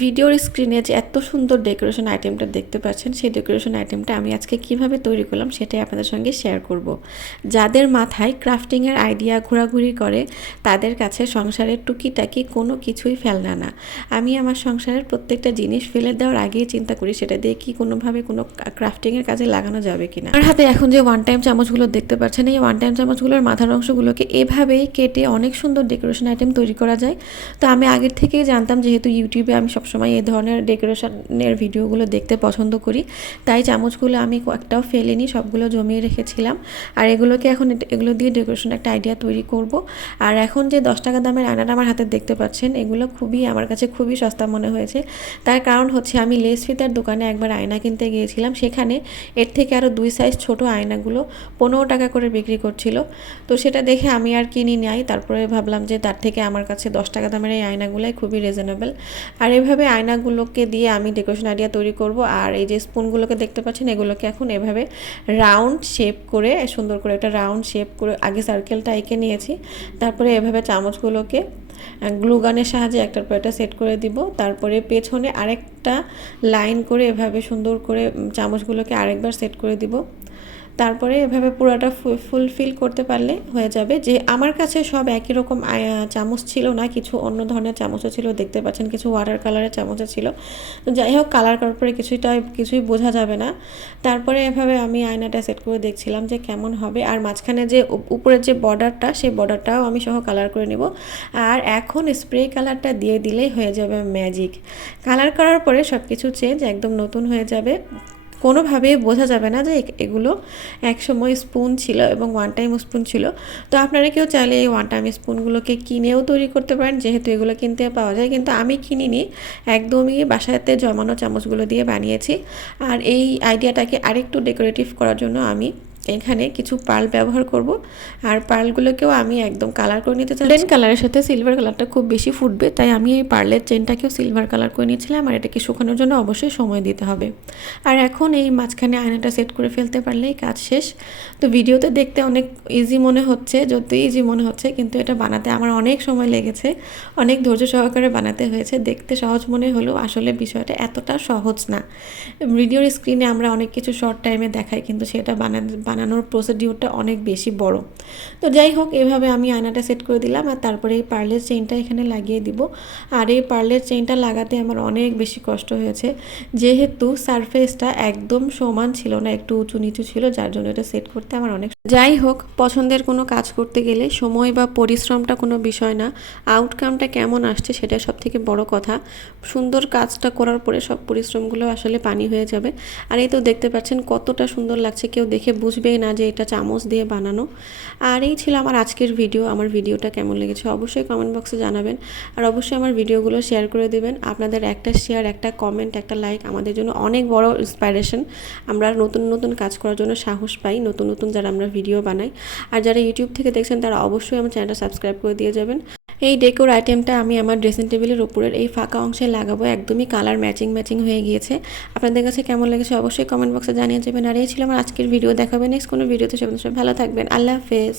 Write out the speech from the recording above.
ভিডিওর স্ক্রিনে যে এত সুন্দর ডেকোরেশন আইটেমটা দেখতে পাচ্ছেন, সেই ডেকোরেশন আইটেমটা আমি আজকে কিভাবে তৈরি করলাম সেটাই আপনাদের সঙ্গে শেয়ার করব। যাদের মাথায় ক্রাফটিংয়ের আইডিয়া ঘোরাঘুরি করে তাদের কাছে সংসারের টুকিটাকি কোনো কিছুই ফেলনা না। আমি আমার সংসারের প্রত্যেকটা জিনিস ফেলে দেওয়ার আগেই চিন্তা করি সেটা দিয়ে কি কোনোভাবে কোনো ক্রাফটিংয়ের কাজে লাগানো যাবে কিনা। আমার হাতে এখন যে ওয়ান টাইম চামচগুলো দেখতে পাচ্ছেন, এই ওয়ান টাইম চামচগুলোর মাথার অংশগুলোকে এভাবেই কেটে অনেক সুন্দর ডেকোরেশন আইটেম তৈরি করা যায়। তো আমি আগের থেকেই জানতাম, যেহেতু ইউটিউবে আমি সবসময় এই ধরনের ডেকোরেশনের ভিডিওগুলো দেখতে পছন্দ করি, তাই চামচগুলো আমি একটাও ফেলিনি, সবগুলো জমিয়ে রেখেছিলাম। আর এগুলোকে এখন এগুলো দিয়ে ডেকোরেশন একটা আইডিয়া তৈরি করব। আর এখন যে 10 টাকা দামের আয়নাটা আমার হাতে দেখতে পাচ্ছেন, এগুলো আমার কাছে খুবই সস্তা মনে হয়েছে। তার কারণ হচ্ছে আমি লেস ফিতার দোকানে একবার আয়না কিনতে গিয়েছিলাম, সেখানে এর থেকে আরও 2 সাইজ ছোট আয়নাগুলো 15 টাকা করে বিক্রি করছিল। তো সেটা দেখে আমি আর কিনি নাই। তারপরে ভাবলাম যে তার থেকে আমার কাছে 10 টাকা দামের এই আয়নাগুলোই খুবই রিজনেবল। আর এভাবে আয়নাগুলোকে দিয়ে আমি ডেকোরেশন আইডিয়া তৈরি করব। আর এই যে স্পুনগুলোকে দেখতে পাচ্ছেন, এগুলোকে এখন এভাবে রাউন্ড শেপ করে, সুন্দর করে একটা রাউন্ড শেপ করে আগে সার্কেলটা এঁকে নিয়েছি। তারপরে এভাবে চামচগুলোকে গ্লু গানের সাহায্যে একটার পর একটা সেট করে দিব। তারপরে পেছনে আরেকটা লাইন করে এভাবে সুন্দর করে চামচগুলোকে আরেকবার সেট করে দিব। তারপরে এভাবে পুরোটা ফুলফিল করতে পারলে হয়ে যাবে। যে আমার কাছে সব একই রকম চামচ ছিল না, কিছু অন্য ধরনের চামচও ছিল, দেখতে পাচ্ছেন কিছু ওয়াটার কালারের চামচও ছিল। তো যাই হোক, কালার করার পরে কিছুই বোঝা যাবে না। তারপরে এভাবে আমি আয়নাটা সেট করে দেখছিলাম যে কেমন হবে। আর মাঝখানে যে উপরের যে বর্ডারটা, সেই বর্ডারটাও আমি সহ কালার করে নেব। আর এখন স্প্রে কালারটা দিয়ে দিলেই হয়ে যাবে ম্যাজিক। কালার করার পরে সব কিছু চেঞ্জ, একদম নতুন হয়ে যাবে। কোনোভাবেই বোঝা যাবে না যে এগুলো একসময় স্পুন ছিল এবং ওয়ান টাইম স্পুন ছিল। তো আপনারা কেউ চাইলে এই ওয়ান টাইম স্পুনগুলোকে কিনেও তৈরি করতে পারেন, যেহেতু এগুলো কিনতে পাওয়া যায়। কিন্তু আমি কিনিনি, একদমই বাসাতে জমানো চামচগুলো দিয়ে বানিয়েছি। আর এই আইডিয়াটাকে আরেকটু ডেকোরেটিভ করার জন্য আমি এখানে কিছু পার্ল ব্যবহার করব। আর পার্লগুলোকেও আমি একদম কালার করে নিতে চাই। গোল্ডেন কালারের সাথে সিলভার কালারটা খুব বেশি ফুটবে, তাই আমি এই পার্লের চেনটাকেও সিলভার কালার করে নিয়েছিলাম। আর এটাকে শুকানোর জন্য অবশ্যই সময় দিতে হবে। আর এখন এই মাঝখানে আয়নাটা সেট করে ফেলতে পারলেই কাজ শেষ। তো ভিডিওতে দেখতে অনেক ইজি মনে হচ্ছে, যতই ইজি মনে হচ্ছে, কিন্তু এটা বানাতে আমার অনেক সময় লেগেছে, অনেক ধৈর্য সহকারে বানাতে হয়েছে। দেখতে সহজ মনে হলেও আসলে বিষয়টা এতটা সহজ না। ভিডিওর স্ক্রিনে আমরা অনেক কিছু শর্ট টাইমে দেখাই, কিন্তু সেটা বানানোর প্রসিডিউরটা অনেক বেশি বড়। তো যাই হোক, এভাবে আমি আয়নাটা সেট করে দিলাম। আর তারপরে এই পার্লের চেইনটা এখানে লাগিয়ে দিব। আর এই পার্লের চেইনটা লাগাতে আমার অনেক বেশি কষ্ট হয়েছে, যেহেতু সারফেসটা একদম সমান ছিল না, একটু উঁচু নিচু ছিল, যার জন্য এটা সেট করতে আমার অনেক। যাই হোক, পছন্দের কোনো কাজ করতে গেলে সময় বা পরিশ্রমটা কোনো বিষয় না, আউটকামটা কেমন আসছে সেটা সব থেকে বড় কথা। সুন্দর কাজটা করার পরে সব পরিশ্রমগুলো আসলে পানি হয়ে যাবে। আর এই তো দেখতে পাচ্ছেন কতটা সুন্দর লাগছে, কেউ দেখে বুঝবেই না যে এটা চামচ দিয়ে বানানো। আর এই ছিল আমার আজকের ভিডিও। আমার ভিডিওটা কেমন লেগেছে অবশ্যই কমেন্ট বক্সে জানাবেন। আর অবশ্যই আমার ভিডিওগুলো শেয়ার করে দেবেন। আপনাদের একটা শেয়ার, একটা কমেন্ট, একটা লাইক আমাদের জন্য অনেক বড় ইন্সপাইরেশন। আমরা নতুন নতুন কাজ করার জন্য সাহস পাই, নতুন নতুন যারা আমরা ভিডিও বানাই। আর যারা ইউটিউব থেকে দেখছেন তারা অবশ্যই আমার চ্যানেলটা সাবস্ক্রাইব করে দিয়ে যাবেন। এই ডেকোর আইটেমটা আমি আমার ড্রেসিং টেবিলের উপরের এই ফাঁকা অংশে লাগাবো, একদমই কালার ম্যাচিং হয়ে গিয়েছে। আপনাদের কাছে কেমন লেগেছে অবশ্যই কমেন্ট বক্সে জানিয়ে যাবেন। আর এই ছিল আমার আজকের ভিডিও। দেখাবেন নেক্সট কোনো ভিডিওতে। সবাই ভালো থাকবেন। আল্লাহ হাফেজ।